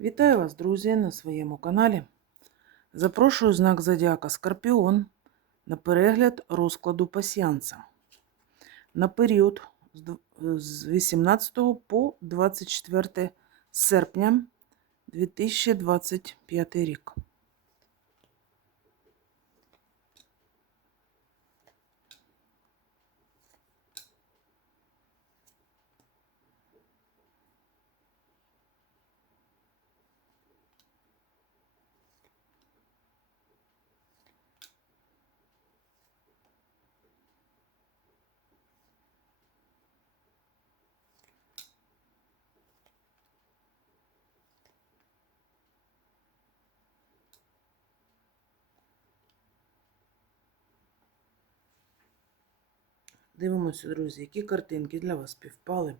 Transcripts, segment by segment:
Вітаю вас, друзі, на своєму каналі. Запрошую знак Зодіака Скорпіон на перегляд розкладу пасіянса на період з 18 по 24 серпня 2025 рік. Дивимося, друзі, які картинки для вас співпали.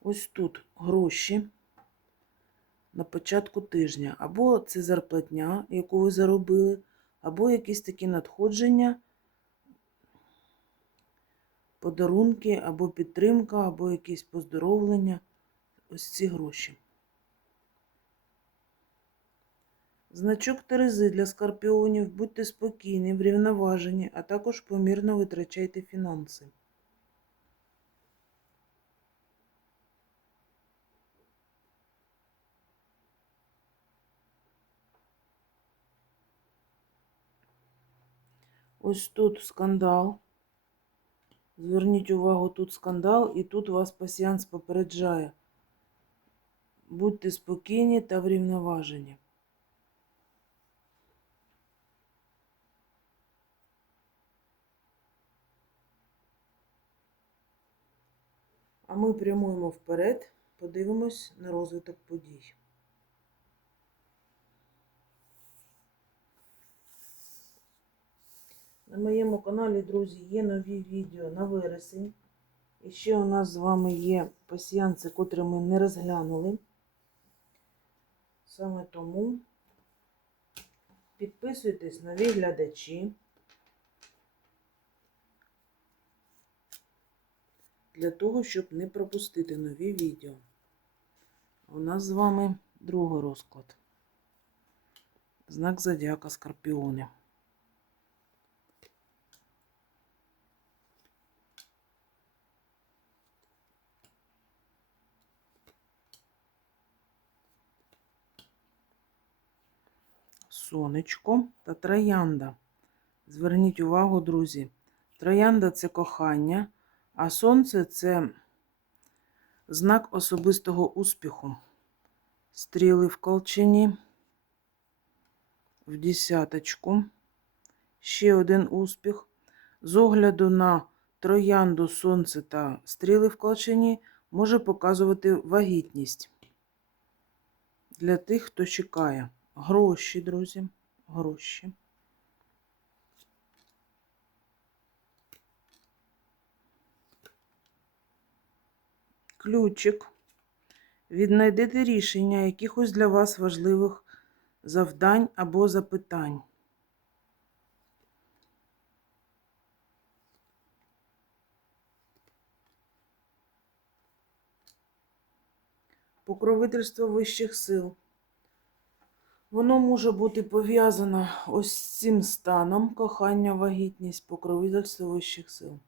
Ось тут гроші на початку тижня. Або це зарплатня, яку ви заробили, або якісь такі надходження, подарунки, або підтримка, або якісь поздоровлення. Ось ці гроші. Значок Терези для скорпіонів. Будьте спокійні, врівноважені, а також помірно витрачайте фінанси. Ось тут скандал. Зверніть увагу, тут скандал, і тут вас пасіанс попереджає. Будьте спокійні та врівноважені. Ми прямуємо вперед, подивимось на розвиток подій. На моєму каналі, друзі, є нові відео на вересень. І ще у нас з вами є пасіянці, котрі ми не розглянули. Саме тому підписуйтесь, нові глядачі. Для того, щоб не пропустити нові відео. У нас з вами другий розклад. Знак Зодіака Скорпіони. Сонечко та троянда. Зверніть увагу, друзі. Троянда це кохання, а сонце це знак особистого успіху. Стріли в колчині, в десяточку. Ще один успіх. З огляду на троянду, сонце та стріли в колчині може показувати вагітність для тих, хто чекає. Гроші, друзі, гроші. Ключик. Віднайдете рішення якихось для вас важливих завдань або запитань. Покровительство вищих сил. Воно може бути пов'язано ось з цим станом кохання, вагітність, покровительство вищих сил.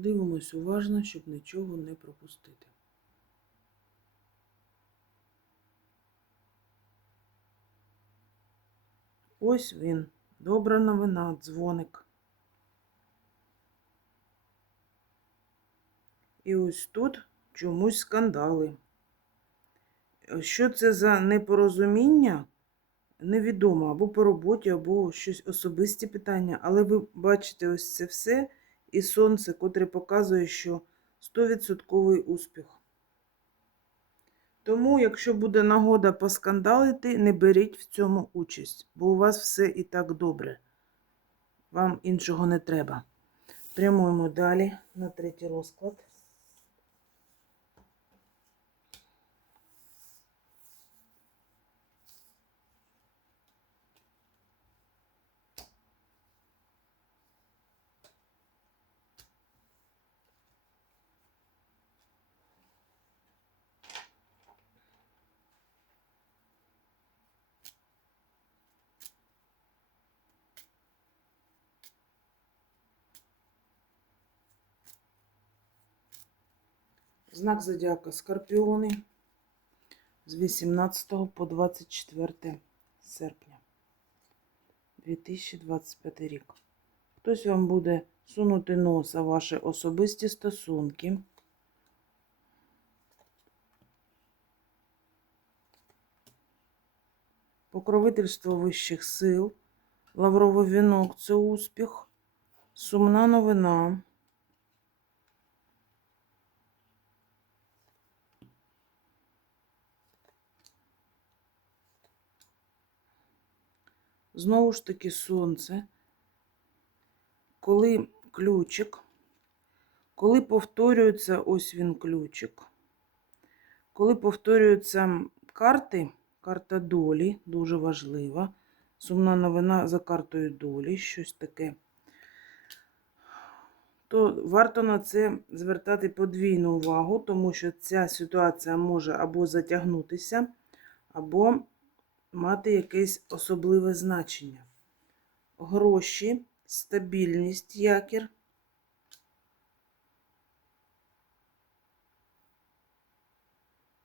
Дивимось уважно, щоб нічого не пропустити. Ось він. Добра новина, дзвоник. І ось тут чомусь скандали. Що це за непорозуміння? Невідомо, або по роботі, або щось особисті питання. Але ви бачите ось це все і сонце, котре показує, що 100% успіх. Тому, якщо буде нагода поскандалити, не беріть в цьому участь, бо у вас все і так добре. Вам іншого не треба. Прямуємо далі на третій розклад. Знак зодіака Скорпіони з 18 по 24 серпня 2025 рік. Хтось вам буде сунути носа ваші особисті стосунки. Покровительство вищих сил. Лавровий вінок це успіх. Сумна новина. Знову ж таки сонце. Коли ключик, коли повторюється ось він ключик, коли повторюються карти, карта долі, дуже важлива. Сумна новина за картою долі, щось таке. То варто на це звертати подвійну увагу, тому що ця ситуація може або затягнутися, або мати якесь особливе значення. Гроші, стабільність, якір.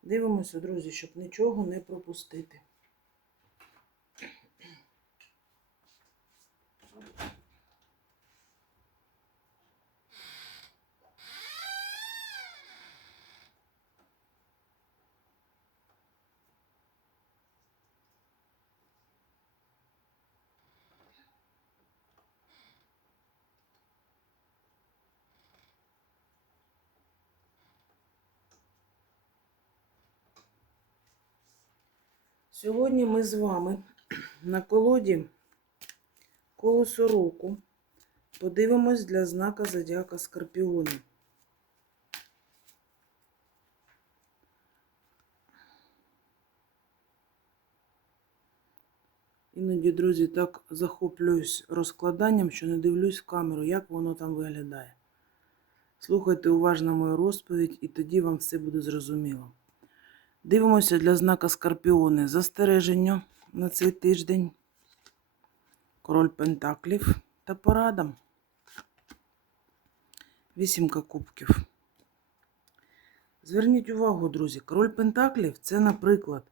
Дивимося, друзі, щоб нічого не пропустити. Сьогодні ми з вами на колоді колесо року подивимось для знака Зодіака Скорпіони. Іноді, друзі, так захоплююсь розкладанням, що не дивлюсь в камеру, як воно там виглядає. Слухайте уважно мою розповідь, і тоді вам все буде зрозуміло. Дивимося для знака Скорпіони застереження на цей тиждень. Король Пентаклів та порада. Вісімка кубків. Зверніть увагу, друзі, король Пентаклів це, наприклад,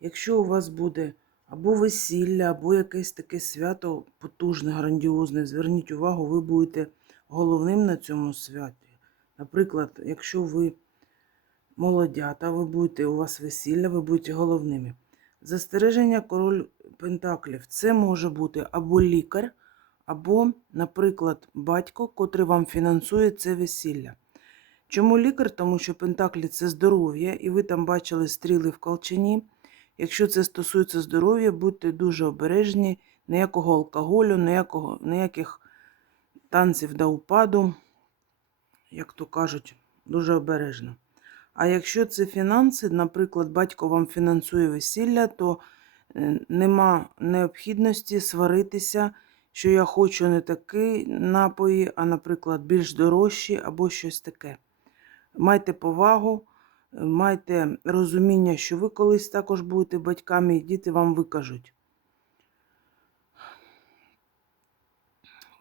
якщо у вас буде або весілля, або якесь таке свято потужне, грандіозне, зверніть увагу, ви будете головним на цьому святі. Наприклад, якщо ви молодята, ви будете, у вас весілля, ви будете головними. Застереження король Пентаклів це може бути або лікар, або, наприклад, батько, котрий вам фінансує це весілля. Чому лікар? Тому що Пентаклі це здоров'я, і ви там бачили стріли в колчані. Якщо це стосується здоров'я, будьте дуже обережні, ніякого алкоголю, ніякого, ніяких танців до упаду, як то кажуть, дуже обережно. А якщо це фінанси, наприклад, батько вам фінансує весілля, то е, нема необхідності сваритися, що я хочу не такі напої, а, наприклад, більш дорожчі або щось таке. Майте повагу, е, майте розуміння, що ви колись також будете батьками, і діти вам викажуть.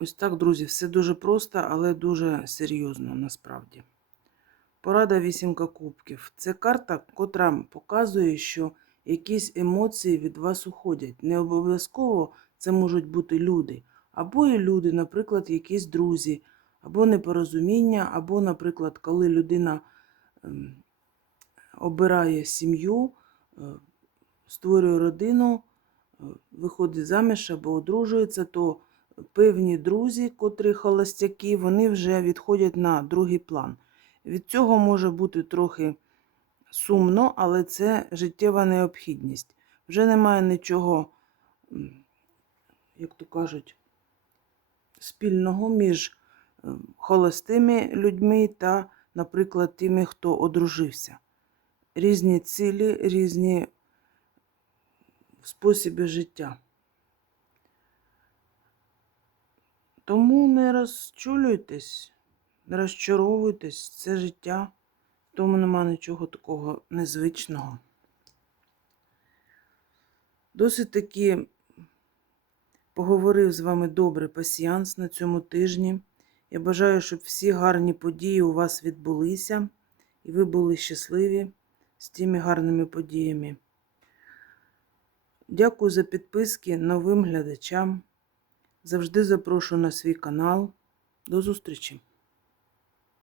Ось так, друзі, все дуже просто, але дуже серйозно насправді. Порада вісімка кубків. Це карта, котра показує, що якісь емоції від вас уходять. Не обов'язково це можуть бути люди. Або і люди, наприклад, якісь друзі, або непорозуміння, або, наприклад, коли людина ем, обирає сім'ю, е, створює родину, е, виходить заміж або одружується, то певні друзі, котрі холостяки, вони вже відходять на другий план. Від цього може бути трохи сумно, але це життєва необхідність. Вже немає нічого, як то кажуть, спільного між е, холостими людьми та, наприклад, тими, хто одружився. Різні цілі, різні способи життя. Тому не розчулюйтесь. Не розчаровуйтесь, це життя, тому нема нічого такого незвичного. Досить таки поговорив з вами добре пасіянс на цьому тижні. Я бажаю, щоб всі гарні події у вас відбулися, і ви були щасливі з тими гарними подіями. Дякую за підписки новим глядачам. Завжди запрошую на свій канал. До зустрічі!